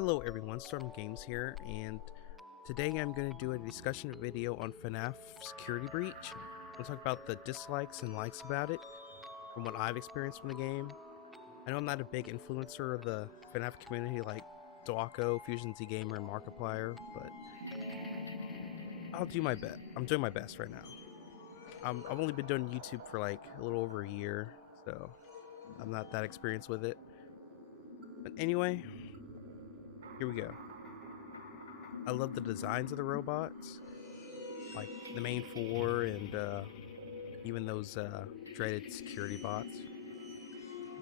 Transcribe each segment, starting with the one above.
Hello everyone, Storm Games here, and today I'm going to do a discussion video on FNAF Security Breach. We'll talk about the dislikes and likes about it, from what I've experienced from the game. I know I'm not a big influencer of the FNAF community like Dwako, Fusion Z Gamer, and Markiplier, but I'll do my best. I'm doing my best right now. I've only been doing YouTube for like a little over a year, so I'm not that experienced with it. But anyway, here we go. I love the designs of the robots, like the main four and even those dreaded security bots.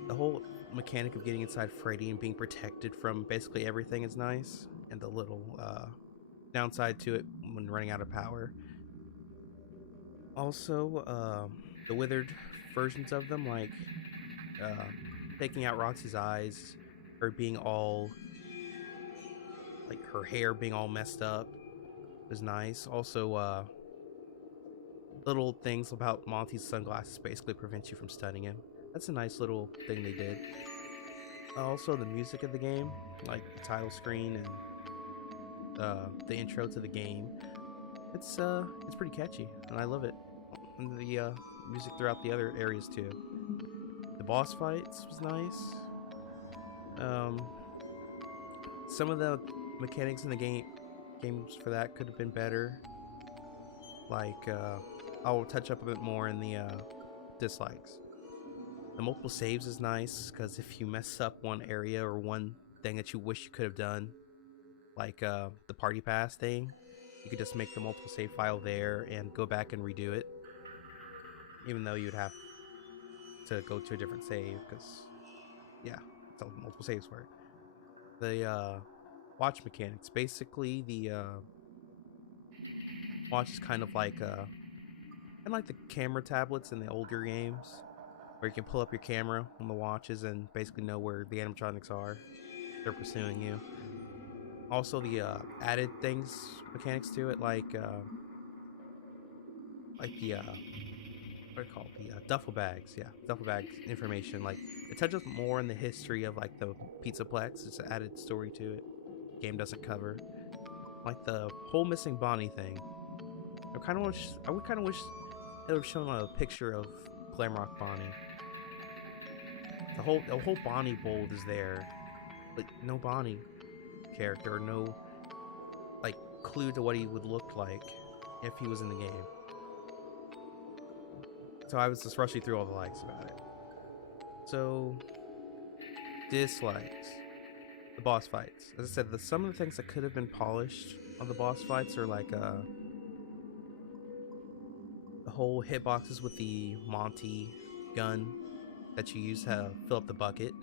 The whole mechanic of getting inside Freddy and being protected from basically everything is nice, and the little downside to it when running out of power. Also, the withered versions of them, like taking out Roxy's eyes, her being all, like her hair being all messed up, was nice. Also, little things about Monty's sunglasses basically prevent you from stunning him. That's a nice little thing they did. Also, the music of the game, like the title screen and the intro to the game, it's pretty catchy, and I love it. And the music throughout the other areas too. The boss fights was nice. Some of the mechanics in the games for that could have been better. Like I'll touch up a bit more in the dislikes. The multiple saves is nice, because if you mess up one area or one thing that you wish you could have done, like the party pass thing, you could just make the multiple save file there and go back and redo it, even though you'd have to go to a different save, because yeah, that's how multiple saves work. The watch mechanics, basically the watch is kind of like the camera tablets in the older games, where you can pull up your camera on the watches and basically know where the animatronics are. They're pursuing you. Also, the added things, mechanics to it, like the what do you call it? The duffel bags. Yeah, duffel bag information. Like, it touches more on the history of like the Pizzaplex. It's an added story to it. The game doesn't cover. Like the whole missing Bonnie thing. I would kind of wish it would have shown a picture of Glamrock Bonnie. The whole Bonnie bold is there, but no Bonnie character, no like clue to what he would look like if he was in the game. So I was just rushing through all the likes about it. So, dislikes. The boss fights. As I said, some of the things that could have been polished on the boss fights are like the whole hitboxes with the Monty gun that you use to fill up the bucket.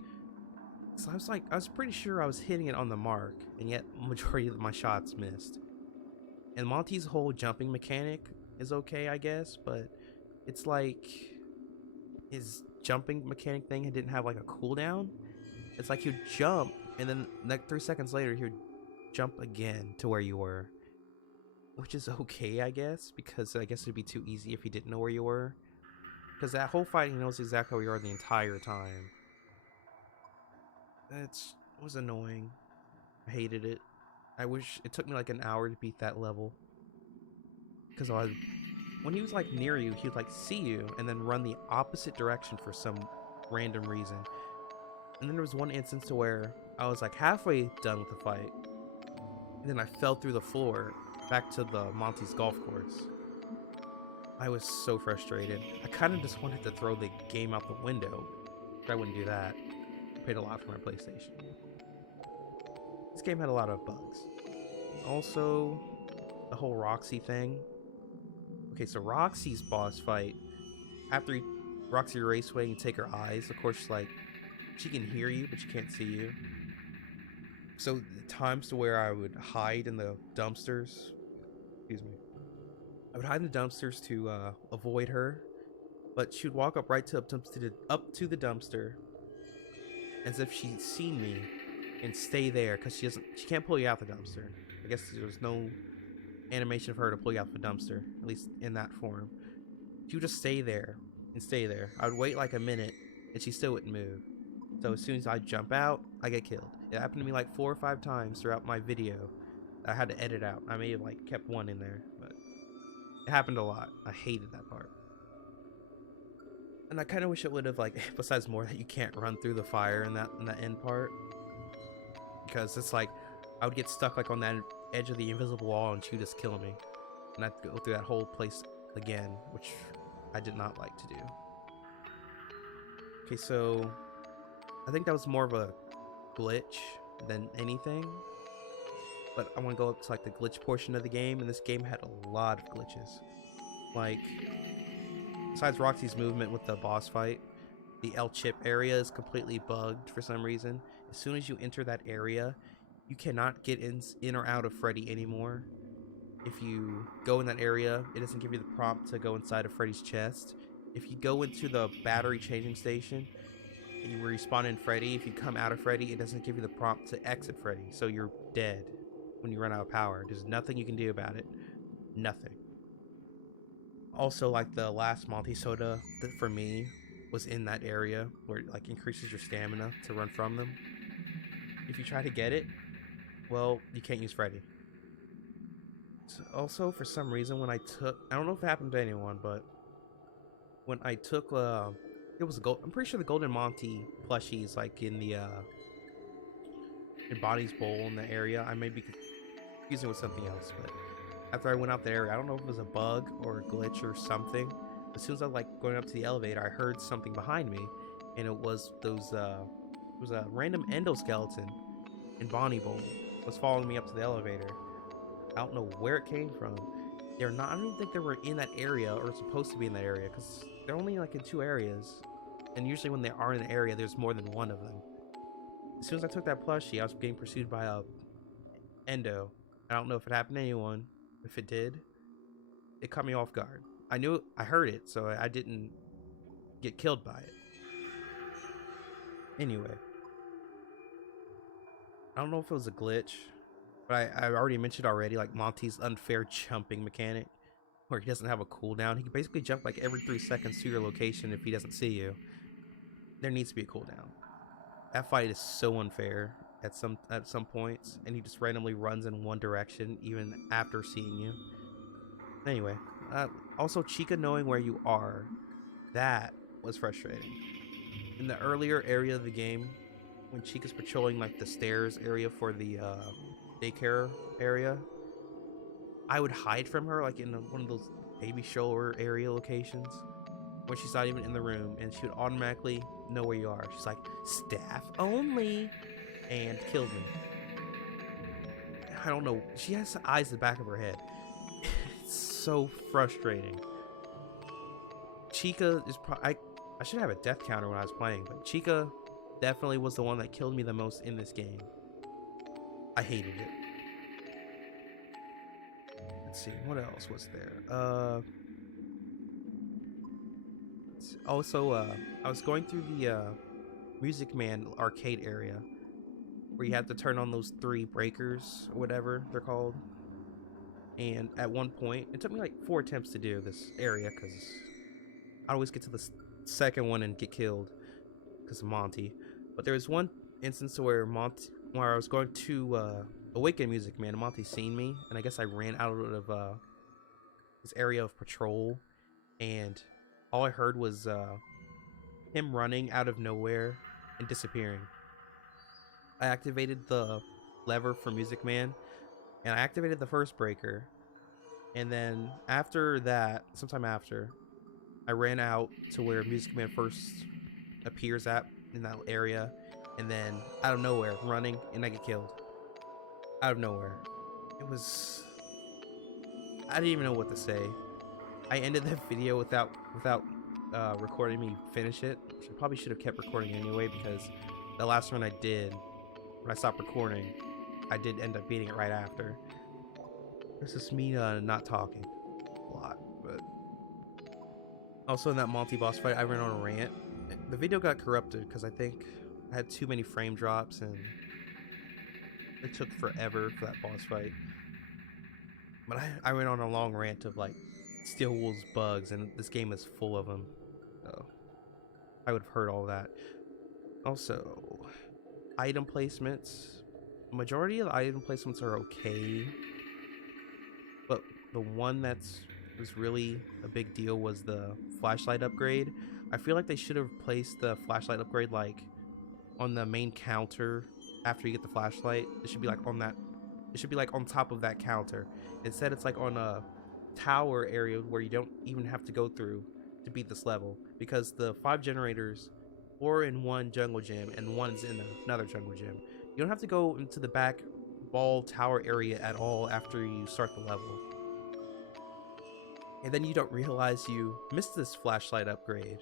So I was pretty sure I was hitting it on the mark, and yet majority of my shots missed. And Monty's whole jumping mechanic is okay, I guess, but it's like his jumping mechanic thing didn't have like a cooldown. It's like he'd jump, and then like 3 seconds later he would jump again to where you were, which is okay, I guess, because I guess it'd be too easy if he didn't know where you were. Because that whole fight, he knows exactly where you are the entire time. It was annoying. I hated it. I wish it took me like an hour to beat that level. Because when he was like near you, he would like see you and then run the opposite direction for some random reason. And then there was one instance to where I was like halfway done with the fight, and then I fell through the floor back to the Monty's golf course. I was so frustrated. I kind of just wanted to throw the game out the window, but I wouldn't do that. I paid a lot for my PlayStation. This game had a lot of bugs. Also, the whole Roxy thing. Okay, so Roxy's boss fight, after Roxy Raceway, you take her eyes, of course, like, she can hear you, but she can't see you. So the times to where I would hide in the dumpsters, excuse me, I would hide in the dumpsters to avoid her, but she would walk up right up to the dumpster, as if she'd seen me, and stay there, because she can't pull you out the dumpster. I guess there's no animation of her to pull you out the dumpster, at least in that form. She would just stay there and stay there. I would wait like a minute, and she still wouldn't move. So as soon as I jump out, I get killed. It happened to me like 4 or 5 times throughout my video. I had to edit out. I may have like kept one in there, but it happened a lot. I hated that part. And I kind of wish it would have like emphasized more that you can't run through the fire in that end part, because it's like I would get stuck like on that edge of the invisible wall and she would just kill me, and I'd go through that whole place again, which I did not like to do. Okay, so I think that was more of a glitch than anything, but I want to go up to like the glitch portion of the game, and this game had a lot of glitches. Like, besides Roxy's movement with the boss fight, the El Chip area is completely bugged for some reason. As soon as you enter that area, you cannot get in or out of Freddy anymore. If you go in that area, it doesn't give you the prompt to go inside of Freddy's chest. If you go into the battery changing station and you respawn in Freddy, if you come out of Freddy, it doesn't give you the prompt to exit Freddy, so you're dead when you run out of power. There's nothing you can do about it. Nothing. Also, like the last Monty soda that for me was in that area where it like increases your stamina to run from them. If you try to get it, well, you can't use Freddy. So also, for some reason, when I don't know if it happened to anyone, but when I took it was I'm pretty sure the Golden Monty plushies like in the in Bonnie's bowl in the area. I may be confusing with something else, but after I went out the area, I don't know if it was a bug or a glitch or something. As soon as I was like going up to the elevator, I heard something behind me, and it was those it was a random endoskeleton in Bonnie Bowl was following me up to the elevator. I don't know where it came from. They're not. I don't think they were in that area or supposed to be in that area, because they're only like in 2 areas, and usually when they are in an area, there's more than one of them. As soon as I took that plushie, I was getting pursued by a endo. I don't know if it happened to anyone. If it did, it caught me off guard. I knew I heard it, so I didn't get killed by it. Anyway, I don't know if it was a glitch, but I already mentioned already, like Monty's unfair jumping mechanic, where he doesn't have a cooldown. He can basically jump like every 3 seconds to your location if he doesn't see you. There needs to be a cooldown. That fight is so unfair at some points, and he just randomly runs in one direction even after seeing you. Anyway, also Chica knowing where you are, that was frustrating. In the earlier area of the game, when Chica's patrolling like the stairs area for the daycare area, I would hide from her like in one of those baby shower area locations where she's not even in the room, and she would automatically know where you are. She's like, staff only, and killed me. I don't know, she has eyes in the back of her head. It's so frustrating. Chica is I should have a death counter when I was playing, but Chica definitely was the one that killed me the most in this game. I hated it. Let's see, what else was there? Also, I was going through the Music Man arcade area where you have to turn on those 3 breakers or whatever they're called. And at one point, it took me like 4 attempts to do this area because I always get to the second one and get killed because of Monty. But there was one instance where I was going to awaken Music Man, and Monty seen me, and I guess I ran out of this area of patrol, and all I heard was him running out of nowhere and disappearing. I activated the lever for Music Man, and I activated the first breaker, and then after that, sometime after, I ran out to where Music Man first appears at in that area, and then out of nowhere, running, and I get killed. Out of nowhere. It was... I didn't even know what to say. I ended that video without recording me finish it. I probably should have kept recording anyway, because the last one I did, when I stopped recording, I did end up beating it right after. This is me not talking a lot, but also in that multi-boss fight, I ran on a rant. The video got corrupted because I think I had too many frame drops and it took forever for that boss fight. But I went on a long rant of like Steel Wool's bugs, and this game is full of them. So I would have heard all that. Also, item placements. The majority of the item placements are okay, but the one was really a big deal was the flashlight upgrade. I feel like they should have placed the flashlight upgrade like on the main counter after you get the flashlight. It should be like on that. It should be like on top of that counter. Instead, it's like on a tower area where you don't even have to go through to beat this level, because the 5 generators, 4 in one jungle gym and 1's in another jungle gym. You don't have to go into the back ball tower area at all after you start the level. And then you don't realize you missed this flashlight upgrade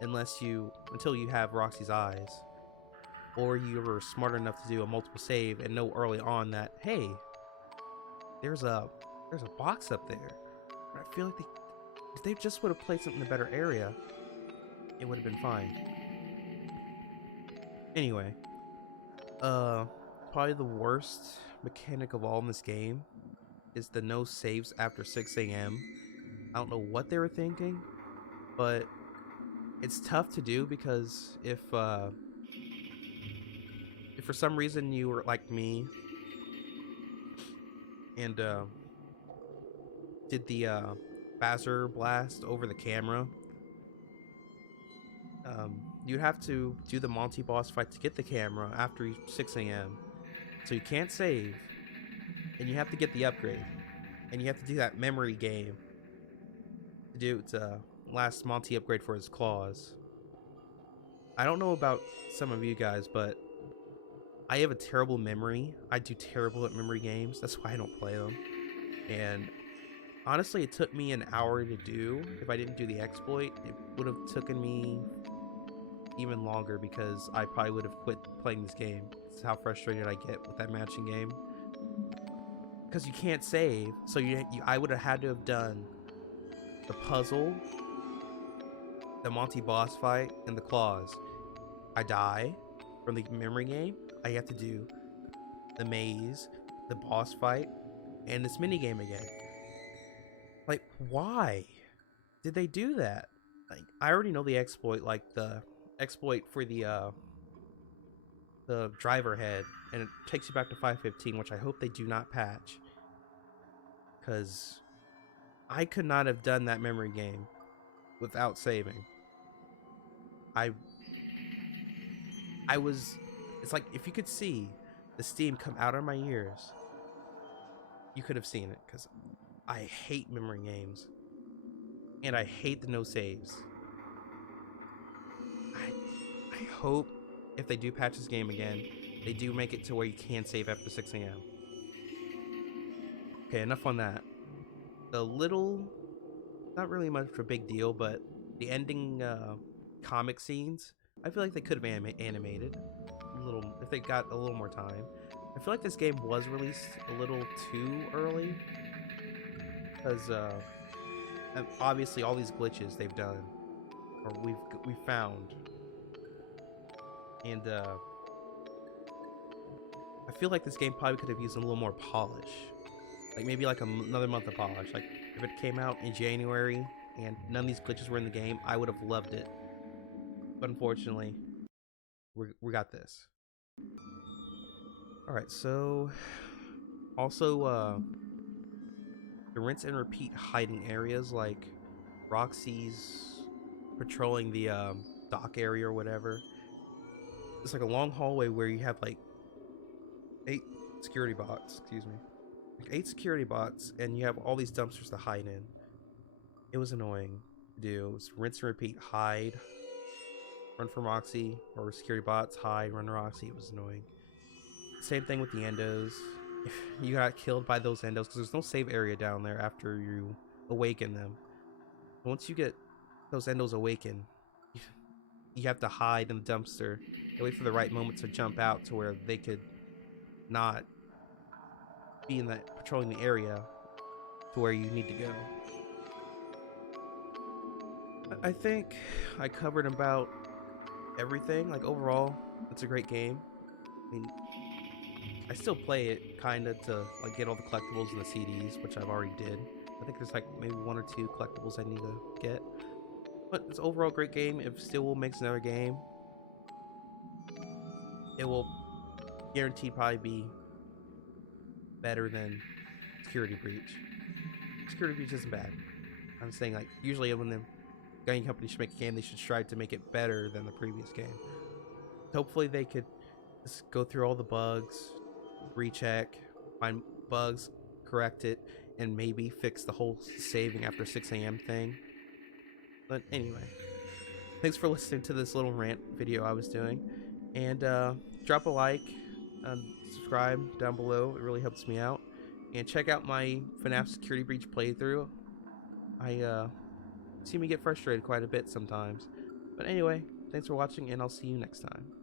until you have Roxy's eyes, or you were smart enough to do a multiple save and know early on that, hey, there's a box up there. But I feel like if they just would have placed it in a better area, it would have been fine. Anyway, probably the worst mechanic of all in this game is the no saves after 6 a.m. I don't know what they were thinking, but it's tough to do because if for some reason you were like me and did the fazer blast over the camera, you'd have to do the Monty boss fight to get the camera after 6 a.m. So you can't save, and you have to get the upgrade, and you have to do that memory game to do last Monty upgrade for his claws. I don't know about some of you guys, but I have a terrible memory. I do terrible at memory games. That's why I don't play them. And honestly, it took me an hour to do. If I didn't do the exploit, it would have taken me even longer because I probably would have quit playing this game. This is how frustrated I get with that matching game. Because you can't save, so I would have had to have done the puzzle, the Monty boss fight, and the claws. I die from the memory game. I have to do the maze, the boss fight, and this mini game again. Like, why did they do that? Like, I already know the exploit, like the exploit for the driver head, and it takes you back to 515, which I hope they do not patch, because I could not have done that memory game without saving. I was, it's like if you could see the steam come out of my ears, you could have seen it, because I hate memory games, and I hate the no saves. I hope if they do patch this game again, they do make it to where you can save after 6 a.m. Okay, enough on that. Not really much of a big deal, but the ending comic scenes, I feel like they could have animated a little if they got a little more time. I feel like this game was released a little too early, because obviously all these glitches they've done, or we've found, and I feel like this game probably could have used a little more polish, like maybe like another month of polish. Like if it came out in January and none of these glitches were in the game, I would have loved it. But unfortunately, we got this. All right, so also the rinse and repeat hiding areas, like Roxy's patrolling the dock area or whatever. It's like a long hallway where you have like 8 security bots, like 8 security bots, and you have all these dumpsters to hide in. It was annoying to do. It was rinse and repeat, hide, run from Roxy, or security bots, hide, run to Roxy. It was annoying. Same thing with the endos. If you got killed by those endos, because there's no save area down there after you awaken them. Once you get those endos awakened, you have to hide in the dumpster and wait for the right moment to jump out to where they could not be in that patrolling the area to where you need to go. I think I covered about everything. Like overall, it's a great game. I mean, I still play it kinda to like get all the collectibles and the CDs, which I've already did. I think there's like maybe 1 or 2 collectibles I need to get. But it's overall a great game. If Stillwell makes another game, it will guaranteed probably be better than Security Breach. Security Breach isn't bad. I'm saying, like, usually when the game company should make a game, they should strive to make it better than the previous game. Hopefully they could just go through all the bugs, recheck, find bugs, correct it, and maybe fix the whole saving after 6 a.m. thing. But anyway, thanks for listening to this little rant video I was doing. And drop a like, subscribe down below. It really helps me out. And check out my FNAF Security Breach playthrough. I see me get frustrated quite a bit sometimes. But anyway, thanks for watching, and I'll see you next time.